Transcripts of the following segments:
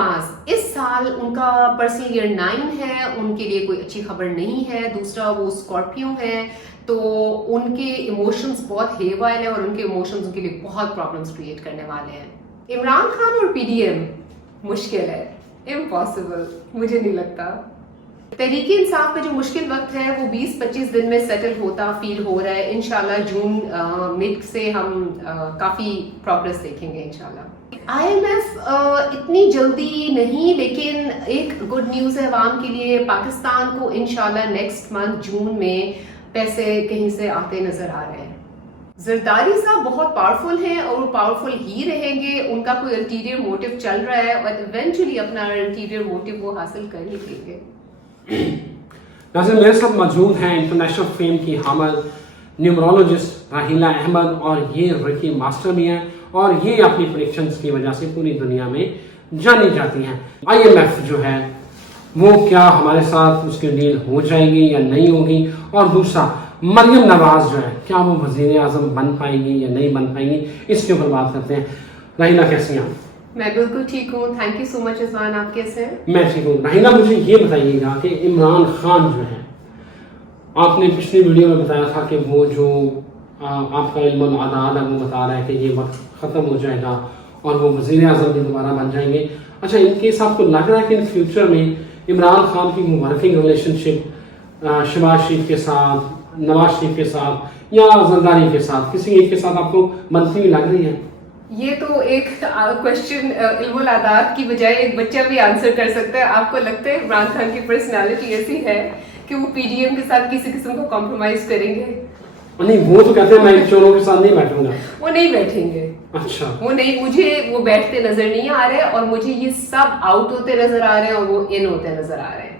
نواز اس سال ان کا personal year 9 ہے، ان کے لیے کوئی اچھی خبر نہیں ہے. دوسرا وہ اسکارپیو ہیں تو ان کے ایموشنز بہت ہی وائل ہیں اور ان کے ایموشنز ان کے لیے بہت پرابلمس کریٹ کرنے والے ہیں. عمران خان اور پی ڈی ایم مشکل ہے، امپاسبل مجھے نہیں لگتا. تحریک انصاف کا جو مشکل وقت ہے وہ 20-25 دن میں سیٹل ہوتا فیل ہو رہا ہے. انشاءاللہ جون مڈ سے ہم کافی پروگریس دیکھیں گے انشاءاللہ. IMF اتنی جلدی نہیں، لیکن ایک گڈ نیوز ہے عوام کے لیے. پاکستان کو انشاءاللہ نیکسٹ منتھ جون میں پیسے کہیں سے آتے نظر آ رہے ہیں. زرداری صاحب بہت پاورفل ہیں اور وہ پاورفل ہی رہیں گے. ان کا کوئی الٹیریئر موٹیو چل رہا ہے اور ایونچولی اپنا الٹیریئر موٹیو وہ حاصل کر ہی لیں گے. ناظرین میرے ساتھ موجود ہیں انٹرنیشنل فیم کی حامل نیومرولوجسٹ راحیلہ احمد، اور یہ ریکی ماسٹر بھی ہیں اور یہ اپنی پریڈکشنز کی وجہ سے پوری دنیا میں جانی جاتی ہیں. IMF جو ہے وہ کیا ہمارے ساتھ اس کی ڈیل ہو جائے گی یا نہیں ہوگی، اور دوسرا مریم نواز جو ہے کیا وہ وزیر اعظم بن پائے گی یا نہیں بن پائیں گی، اس کے اوپر بات کرتے ہیں. راحیلہ کیسی ہیں؟ میں بالکل ٹھیک ہوں، تھینک یو سو مچ عثمان. آپ کیسے ہیں؟ میں ٹھیک ہوں. راحیلہ مجھے یہ بتائیے گا کہ عمران خان جو ہے، آپ نے پچھلی ویڈیو میں بتایا تھا کہ وہ جو آپ کا علم العداد ہے وہ بتا رہا ہے کہ یہ وقت ختم ہو جائے گا اور وہ وزیر اعظم بھی دوبارہ بن جائیں گے. اچھا، ان کیس آپ کو لگ رہا ہے کہ ان فیوچر میں عمران خان کی ورکنگ ریلیشن شپ شہباز شریف کے ساتھ، نواز شریف کے ساتھ یا زرداری کے ساتھ، کسی ایک کے ساتھ آپ کو بنتی ہوئی لگ رہی ہے؟ یہ تو ایک کوشچن علم العداد کی بجائے ایک بچہ بھی آنسر کر سکتا ہے. آپ کو لگتا ہے عمران خان کی پرسنالٹی ایسی ہے کہ وہ پی ڈی ایم کے ساتھ کسی قسم کو کمپرومائز کریں گے؟ نہیں، وہ تو کہتے ہیں میں چوروں کے ساتھ نہیں بیٹھوں گا. وہ نہیں بیٹھیں گے. اچھا، وہ نہیں، مجھے وہ بیٹھتے نظر نہیں آ رہے اور مجھے یہ سب آؤٹ ہوتے نظر آ رہے ہیں اور وہ ان ہوتے نظر آ رہے ہیں.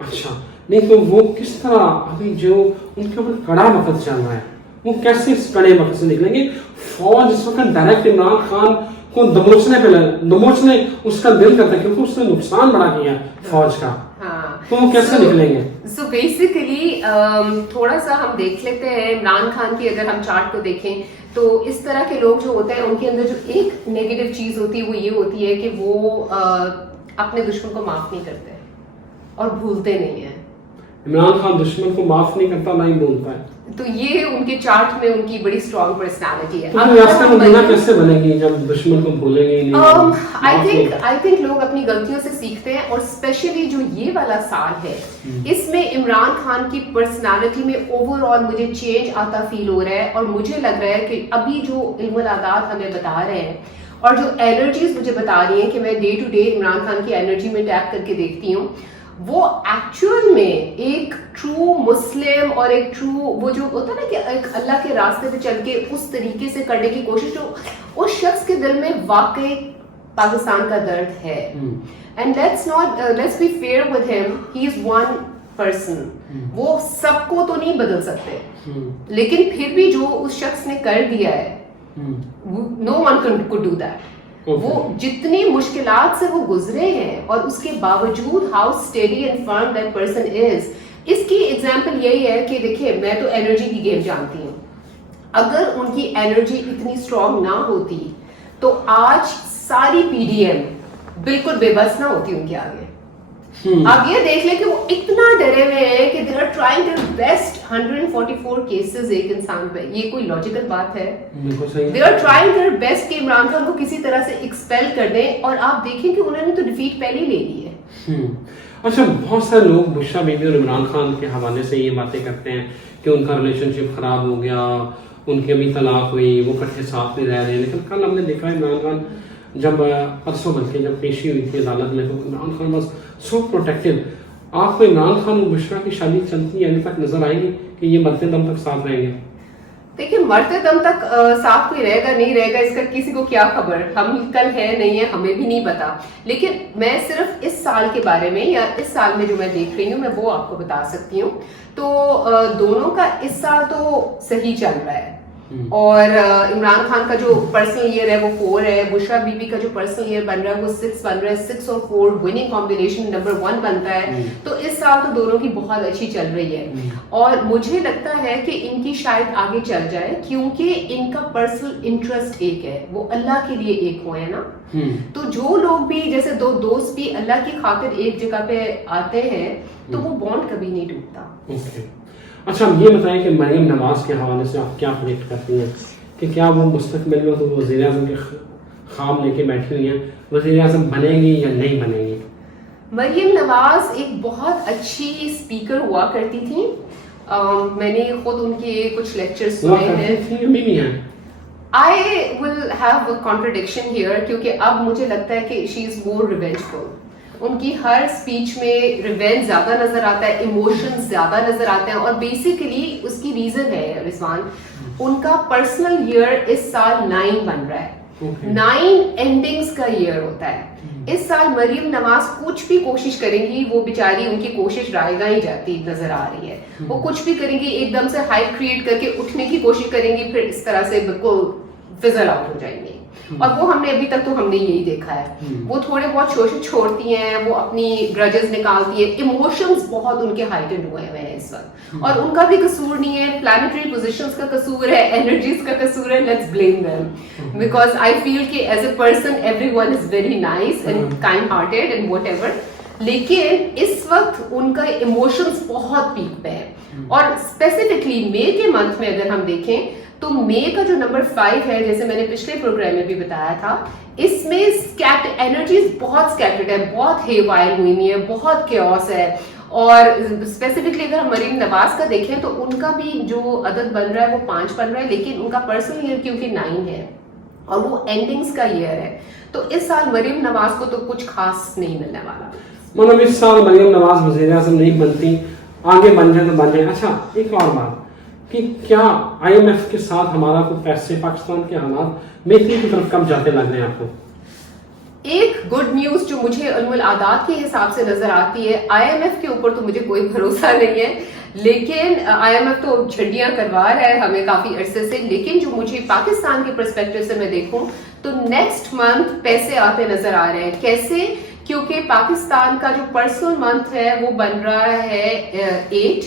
اچھا، نہیں تو وہ کس طرح ابھی جو ان کے اوپر کڑا وقت چل رہا ہے وہ کیسے اس کڑے وقت سے نکلیں گے؟ فوج اس وقت ڈائریکٹ عمران خان کو دبوچنے اس کا دل کرتا ہے کیونکہ اس نے نقصان بڑا کیا فوج کا. تو وہ کیسے نکلیں گے؟ سو بیسیکلی تھوڑا سا ہم دیکھ لیتے ہیں عمران خان کی. اگر ہم چارٹ کو دیکھیں تو اس طرح کے لوگ جو ہوتے ہیں ان کے اندر جو ایک نیگیٹو چیز ہوتی ہے وہ یہ ہوتی ہے کہ وہ اپنے دشمن کو معاف نہیں کرتے اور بھولتے نہیں ہیں. عمران خان دشمن کو معاف نہیں کرتا، نہ ہی بولتا ہے. تو یہ ان کے چارٹ میں ان کی بڑی اسٹرانگ پرسنالٹی ہے. کیسے بنے گی جب دشمن کو بھولیں گے نہیں؟ آئی تھنک لوگ اپنی غلطیوں سے سیکھتے ہیں اور اسپیشلی جو یہ والا سال ہے اس میں عمران خان کی پرسنالٹی میں اوور آل مجھے چینج آتا فیل ہو رہا ہے. اور مجھے لگ رہا ہے کہ ابھی جو علم العداد ہمیں بتا رہے ہیں اور جو انرجیز مجھے بتا رہی ہیں کہ میں day to day Imran Khan کی انرجی میں ٹیپ کر کے دیکھتی ہوں، وہ ایکچوئل میں ایک ٹرو مسلم اور ایک ٹرو وہ جو ہوتا ہے نا کہ ایک اللہ کے راستے پہ چل کے اس طریقے سے کرنے کی کوشش، جو اس شخص کے دل میں واقعی پاکستان کا درد ہے. And let's be fair with him, he is one person. وہ سب کو تو نہیں بدل سکتے، لیکن پھر بھی جو اس شخص نے کر دیا ہے نو ون could do that. وہ جتنی مشکلات سے وہ گزرے ہیں اور اس کے باوجود how steady and firm that person is. اس کی ایگزامپل یہی ہے کہ دیکھیے میں تو انرجی کی گیم جانتی ہوں. اگر ان کی انرجی اتنی اسٹرانگ نہ ہوتی تو آج ساری پی ڈی ایم بالکل بے بس نہ ہوتی ان کے آگے. آپ یہ دیکھ لیں کہ وہ اتنا ڈرے ہوئے ہیں کہ they are trying their best. 144 cases ایک انسان پہ، یہ کوئی لاجیکل بات ہے؟ They are trying their best کہ عمران خان کو کسی طرح سے ایکسپیل کر دیں، اور آپ دیکھیں کہ انہوں نے تو ڈیفیٹ پہلے ہی لے لی ہے. اچھا، بہت سارے لوگ بشرا بیوی اور عمران خان کے حوالے سے یہ باتیں کرتے ہیں کہ ان کا ریلیشن شپ خراب ہو گیا، ان کی ابھی طلاق ہوئی، وہ کٹھے ساتھ نہیں رہ رہے. لیکن کل ہم نے دیکھا عمران خان جب پرسوں بلکہ جب پیشی ہوئی تھی عدالت میں تو عمران خان بس سو پروٹیکٹیو. آپ کو عمران خان اور بشرا کی شادی چلتی ابھی تک نظر آئے گی کہ یہ مرتے دم تک ساتھ رہیں گے؟ دیکھیے مرتے دم تک ساتھ کوئی رہے گا نہیں رہے گا اس کا کسی کو کیا خبر. ہم کل ہے نہیں ہے ہمیں بھی نہیں پتا. لیکن میں صرف اس سال کے بارے میں یا اس سال میں جو میں دیکھ رہی ہوں میں وہ آپ کو بتا سکتی ہوں. تو دونوں کا اس سال تو صحیح چل رہا ہے. और इमरान खान का जो पर्सनल ईयर है वो 4 है, बुशरा बीबी का जो पर्सनल ईयर बन रहा है वो 6 बन रहा है, 6 और 4 विनिंग कॉम्बिनेशन नंबर 1 बनता है। तो इस साल तो दोनों की बहुत अच्छी चल रही है और मुझे लगता है कि इनकी शायद आगे चल जाए, क्योंकि इनका पर्सनल इंटरेस्ट एक है, वो अल्लाह के लिए एक हुए है ना। तो जो लोग भी, जैसे दो दोस्त भी अल्लाह की खातिर एक जगह पे आते हैं तो वो बॉन्ड कभी नहीं टूटता। अच्छा, अब ये बताएं कि मरियम नवाज के हवाले से आप क्या प्रेडिक्ट करती हैं कि क्या वो मुस्तकबिल में तो वज़ीर आज़म के ख्वाब लेके बैठी हुई हैं, वज़ीर आज़म बनेंगी या नहीं बनेंगी? मरियम नवाज एक बहुत अच्छी स्पीकर हुआ करती थी। मैंने खुद उनके कुछ लेक्चर्स सुने हैं। I will have a contradiction here, क्योंकि अब मुझे लगता है कि she is more revengeful। उनकी हर स्पीच में रिवेंज ज्यादा नजर आता है, इमोशंस ज्यादा नजर आते हैं और बेसिकली उसकी रीजन है रिजवान, उनका पर्सनल ईयर इस साल 9 बन रहा है। 9 एंडिंग्स का ईयर होता है। इस साल मरियम नवाज कुछ भी कोशिश करेंगी, वो बेचारी उनकी कोशिश रायगा ही जाती नजर आ रही है। वो कुछ भी करेंगी, एकदम से हाइप क्रिएट करके उठने की कोशिश करेंगी, फिर इस तरह से बिल्कुल फिजल आउट हो जाएंगे। और वो हमने अभी तक तो हमने यही देखा है। वो थोड़े बहुत शोषण छोड़ती हैं, वो अपनी ग्रजेस निकालती है, इमोशंस बहुत उनके हाइटेड हुए हैं इस वक्त, और उनका भी कसूर नहीं है, प्लैनेटरी पोजीशंस का कसूर है, एनर्जीज का कसूर है। Let's blame them because I feel कि as a person everyone is very nice and kind hearted and whatever, लेकिन इस वक्त उनका इमोशंस बहुत पीक पे है। और स्पेसिफिकली मई के मंथ में अगर हम देखें तो मई का जो नंबर 5 है, जैसे मैंने पिछले प्रोग्राम में भी बताया था, इसमें एनर्जीज बहुत स्कैटर्ड है, बहुत हेवाइल हुई है, बहुत केओस है। और स्पेसिफिकली अगर हम मरीम नवाज का देखें तो उनका भी जो अदद बन रहा है वो 5 बन रहा है, लेकिन उनका पर्सनल ईयर क्योंकि 9 है और वो एंडिंग्स का ईयर है, तो इस साल मरीम नवाज को तो कुछ खास नहीं मिलने वाला। मतलब इस साल मरीम नवाज वज़ीर आज़म नहीं बनती, आगे बन जाए तो बन जाए। अच्छा, एक और बात कि क्या IMF के साथ हमारा कोई पैसे पाकिस्तान के हालात बेहतरी की तरफ कम जाते लग रहे हैं आपको? एक गुड न्यूज जो मुझे उलमुल आदात के हिसाब से नजर आती है, IMF के ऊपर तो मुझे कोई भरोसा नहीं है, लेकिन IMF तो झंडियां करवा रहा है हमें काफी अरसे से, लेकिन जो मुझे पाकिस्तान के पर्सपेक्टिव से मैं देखूं तो नेक्स्ट मंथ पैसे आते नजर आ रहे हैं। कैसे? क्योंकि पाकिस्तान का जो पर्सनल मंथ है वो बन रहा है 8,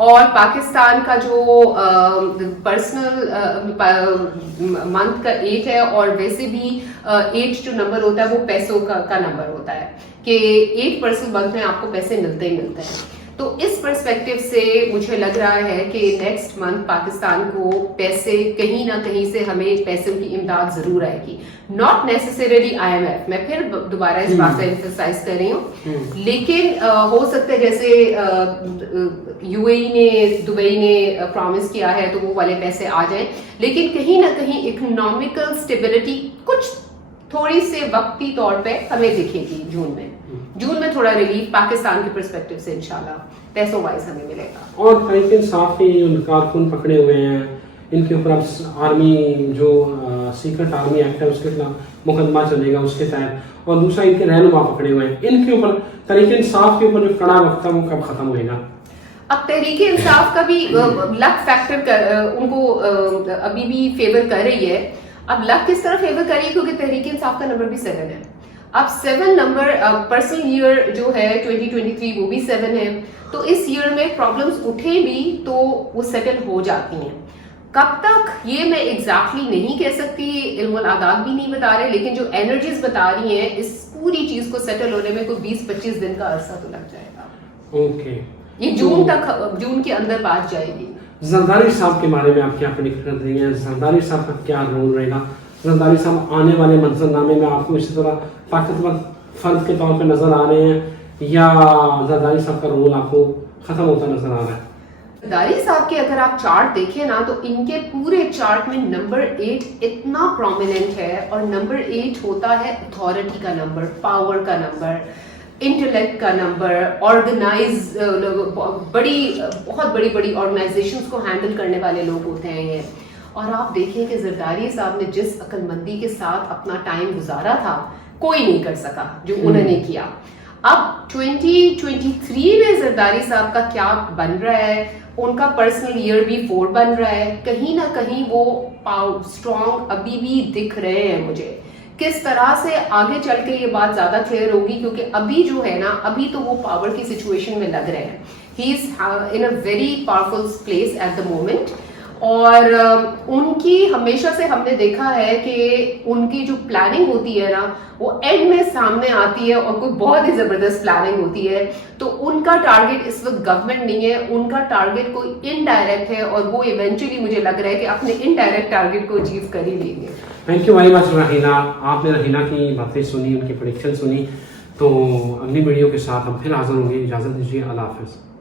और पाकिस्तान का जो पर्सनल मंथ का 8 है, और वैसे भी 8 जो नंबर होता है वो पैसों का नंबर होता है कि 8 पर्सनल मंथ में आपको पैसे मिलते ही मिलते हैं। तो इस पर्सपेक्टिव से मुझे लग रहा है कि नेक्स्ट मंथ पाकिस्तान को पैसे कहीं ना कहीं से हमें पैसों की इमदाद जरूर आएगी, नॉट नेसेसरीली IMF। मैं फिर दोबारा इस बात का एम्फसाइज कर रही हूँ, लेकिन हो सकता है जैसे UAE ने, दुबई ने प्रॉमिस किया है तो वो वाले पैसे आ जाएं, लेकिन कहीं ना कहीं इकोनॉमिकल स्टेबिलिटी कुछ थोड़ी से वक्ती तौर पे हमें दिखेगी जून में थोड़ा रिलीफ पाकिस्तान के पर्सपेक्टिव से इंशाल्लाह पैसों वाइज हमें मिलेगा। और तरीके इंसाफ के उन कारकुन पकड़े हुए हैं, इनके ऊपर अब आर्मी जो सीक्रेट आर्मी एक्ट है उसके खिलाफ मुकदमा चलेगा उसके तहत, और दूसरा इनके रहनुमा पकड़े हुए हैं, इनके ऊपर तरीके इंसाफ के ऊपर जो कड़ा वक्त है वो कब खत्म होएगा? अब तहरीके इंसाफ का भी लक फैक्टर उनको अभी भी फेवर कर रही है। अब लक किस तरह फेवर कर रही है, क्योंकि तहरीके इंसाफ का नंबर भी 7 है। अब 7 नंबर, पर्सनल ईयर जो है 2023 वो भी 7 है, तो इस ईयर में प्रॉब्लम्स उठे भी तो वो सेटल हो जाती हैं। कब तक ये मैं एग्जैक्टली नहीं कह सकती, इल्मुल आदात भी नहीं बता रहे, लेकिन जो एनर्जीज बता रही हैं इस पूरी चीज को सेटल होने में कोई 20-25 दिन का अरसा तो लग जाएगा। ओके, ये जून के अंदर बात जाएगी। जरदारी साहब के बारे में आप क्या प्रेडिक्ट कर रही हैं? जरदारी साहब का क्या रोल रहेगा? जरदारी साहब आने वाले मंजरनामे में आपको इसी तरह ताकतवर फर्द के तौर पे नजर आ रहे हैं, या जरदारी साहब का रोल आपको खत्म होता नजर आ रहा है? जरदारी साहब के अगर आप चार्ट देखें ना तो इनके पूरे चार्ट में नंबर 8 इतना प्रोमिनेंट है, और नंबर 8 होता है अथॉरिटी का नंबर, पावर का नंबर, इंटेलेक्ट का नंबर, ऑर्गेनाइज बहुत बड़ी ऑर्गेनाइजेशंस को हैंडल करने वाले लोग होते हैं ये। और आप देखिए कि जरदारी साहब ने जिस अक्लमंदी के साथ अपना टाइम गुजारा था कोई नहीं कर सका जो उन्होंने किया। अब 2023 में जरदारी साहब का क्या बन रहा है, उनका पर्सनल ईयर भी 4 बन रहा है, कहीं ना कहीं वो स्ट्रॉन्ग अभी भी दिख रहे हैं मुझे। किस तरह से आगे चल के ये बात ज्यादा क्लियर होगी, क्योंकि अभी जो है ना, अभी तो वो पावर की सिचुएशन में लग रहे हैं। He is in a very powerful place at the moment. और उनकी हमेशा से हमने देखा है कि उनकी जो प्लानिंग होती है ना, वो एंड में सामने आती है और कोई बहुत ही जबरदस्त प्लानिंग होती है। तो उनका टारगेट इस वक्त गवर्नमेंट नहीं है, उनका टारगेट कोई इनडायरेक्ट है, और वो इवेंचुअली मुझे लग रहा है कि अपने इनडायरेक्ट टारगेट को अचीव कर ही लेंगे। Thank you very much Raheena. आपने रहीना की बातें सुनी, उनकी प्रेडिक्शन सुनी। तो अगली वीडियो के साथ हम फिर हाजिर होंगे। इजाज़त दीजिए, अल्लाह हाफिज़।